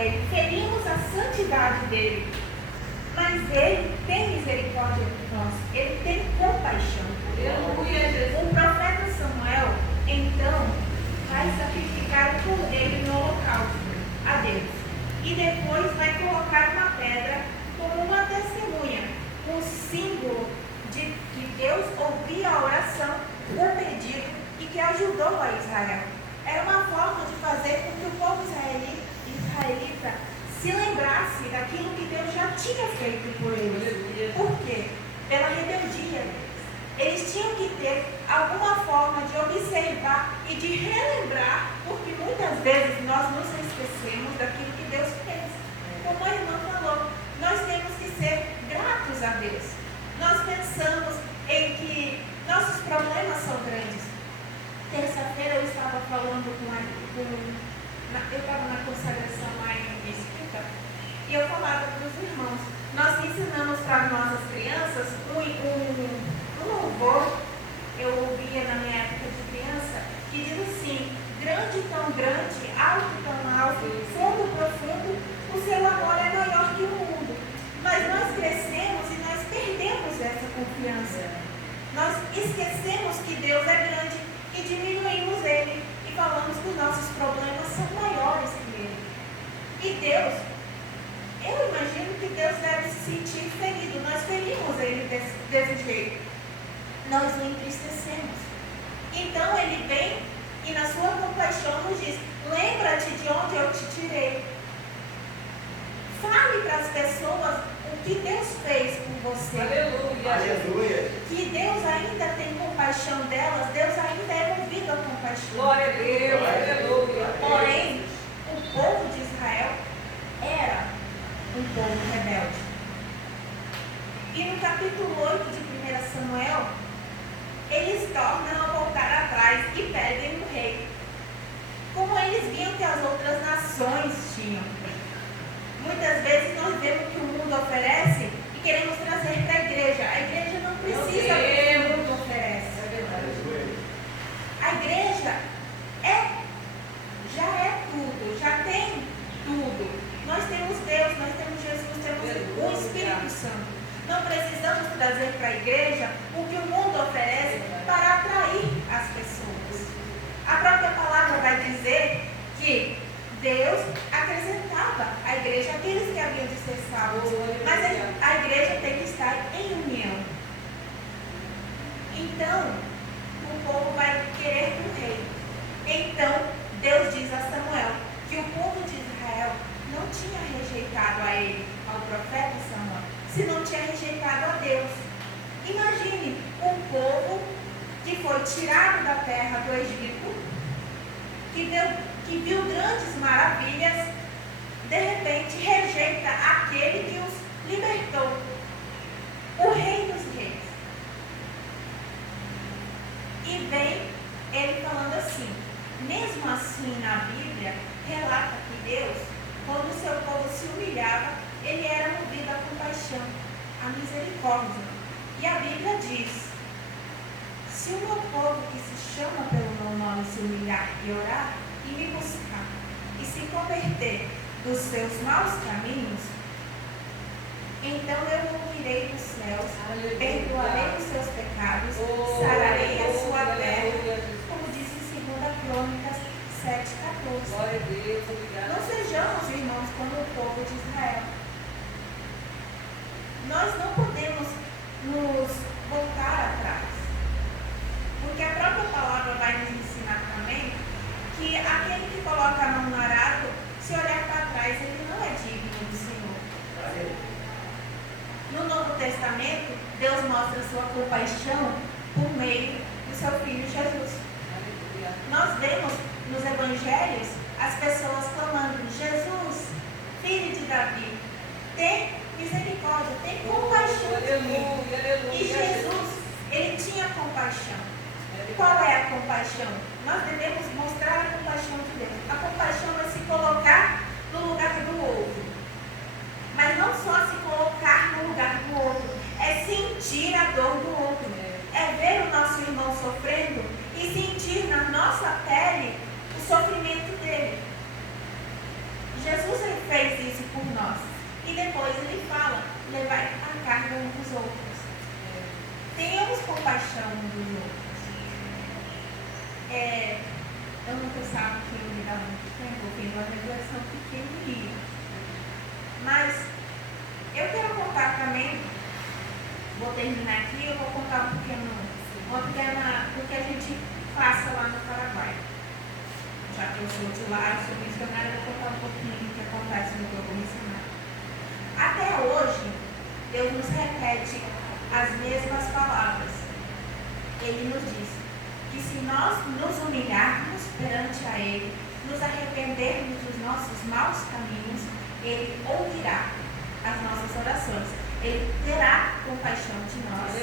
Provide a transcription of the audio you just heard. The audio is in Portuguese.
Ele, ferimos a santidade dele. Mas Ele tem misericórdia de nós, Ele tem compaixão. O profeta Samuel, então, vai sacrificar o cordeiro no holocausto a Deus. E depois vai colocar uma pedra como uma testemunha, um símbolo de que Deus ouvia a oração, o pedido e que ajudou a Israel. Era uma forma de fazer com que o povo israelita se lembrasse daquilo que Deus já tinha feito por eles. Por quê? Pela rebeldia deles. Eles tinham que ter alguma forma de observar e de relembrar, porque muitas vezes nós nos esquecemos daquilo que Deus fez. Como a irmã falou, nós temos que ser gratos a Deus. Nós pensamos em que nossos problemas são grandes. Terça-feira eu estava falando eu estava na consagração lá em Mesquita, e eu falava para os irmãos, nós ensinamos para as nossas crianças um louvor, eu ouvia na minha época de criança, que diz assim: grande tão grande, alto tão alto, fundo profundo, o seu amor é maior que o mundo. Mas nós crescemos e nós perdemos essa confiança. Nós esquecemos que Deus é grande e diminuímos Ele e falamos que os nossos problemas são maiores que Ele. E Deus, eu imagino que Deus deve se sentir ferido. Nós ferimos Ele desse jeito. Nós o entristecemos. Então Ele vem e na sua compaixão nos diz: lembra-te de onde eu te tirei. Fale para as pessoas o que Deus fez por você. Aleluia. Aleluia. Que Deus ainda tem compaixão delas, Deus ainda é movido a compaixão. Glória a Deus. Aleluia. Porém, o povo de Israel era um povo rebelde. E no capítulo 8 de 1 Samuel, eles tornam a voltar atrás e pedem um rei, como eles viam que as outras nações tinham. Muitas vezes nós vemos o que o mundo oferece e queremos trazer para a igreja. A igreja não precisa do que o mundo oferece. A igreja já é tudo, já tem tudo. Nós temos Deus, nós temos Jesus, temos o Espírito Santo. Não precisamos trazer para a igreja o que o mundo oferece para atrair as pessoas. A própria palavra vai dizer que Deus acrescentava à igreja aqueles que haviam de ser salvos. Mas a igreja tem que estar em união. Então, o povo vai querer um rei. Então, Deus diz a Samuel que o povo de Israel não tinha rejeitado a ele, ao profeta Samuel, se não tinha rejeitado a Deus. Imagine um povo que foi tirado da terra do Egito, que viu grandes maravilhas, de repente rejeita aquele que os libertou, o Rei dos Reis. E vem ele falando assim: mesmo assim na Bíblia relata que Deus, quando o seu povo se humilhava, ele era movido à compaixão, à misericórdia. E a Bíblia diz: se o meu povo que se chama pelo meu nome se humilhar e orar, e me buscar, e se converter dos seus maus caminhos, então eu ouvirei dos céus, perdoarei os seus pecados, sararei a sua terra, como diz em 2 Crônicas 7,14. Glória a Deus, obrigado. Não sejamos, irmãos, como o povo de Israel. Nós não podemos nos voltar atrás, porque a própria palavra vai nos ensinar também que aquele que coloca a mão no arado, se olhar para trás, ele não é digno do Senhor. No Novo Testamento, Deus mostra sua compaixão por meio do seu Filho Jesus. Nós vemos nos Evangelhos as pessoas clamando: Jesus, Filho de Davi, tem misericórdia, tem compaixão de mim. E Jesus, ele tinha compaixão. Qual é a compaixão? Nós devemos mostrar a compaixão de Deus. A compaixão é se colocar no lugar do outro. Mas não só se colocar no lugar do outro, é sentir a dor do outro. É ver o nosso irmão sofrendo e sentir na nossa pele o sofrimento dele. Jesus, ele fez levar a carga uns dos outros. Tenhamos compaixão uns dos outros. Eu não pensava que eu me dava muito tempo, eu fiz uma reflexão pequenininha. Mas eu quero contar também, vou terminar aqui, eu vou contar uma pequena, porque a gente passa lá no Paraguai. Já que eu sou de lá, eu sou missionária, eu vou contar um pouquinho do que acontece no grupo missionário. Até hoje, Deus nos repete as mesmas palavras. Ele nos diz que se nós nos humilharmos perante a Ele, nos arrependermos dos nossos maus caminhos, Ele ouvirá as nossas orações. Ele terá compaixão de nós.